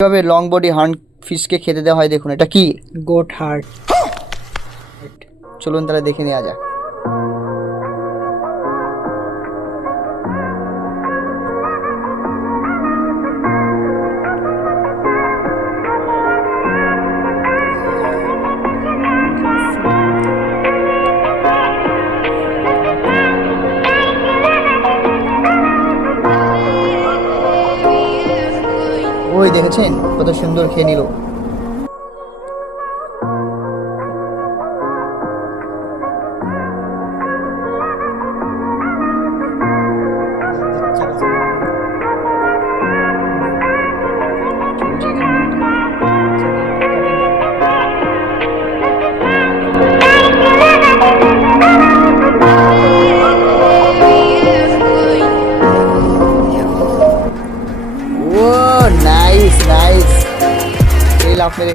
কীভাবে long body হার্ন ফিশকে খেতে দেওয়া হয় দেখুন এটা কি? গোট হার্ট চলুন তাহলে দেখে নেওয়া যাক। ওই দেখেছেন? কত সুন্দর খেয়ে নিল। নাইস নাইস এই লাভ মেরে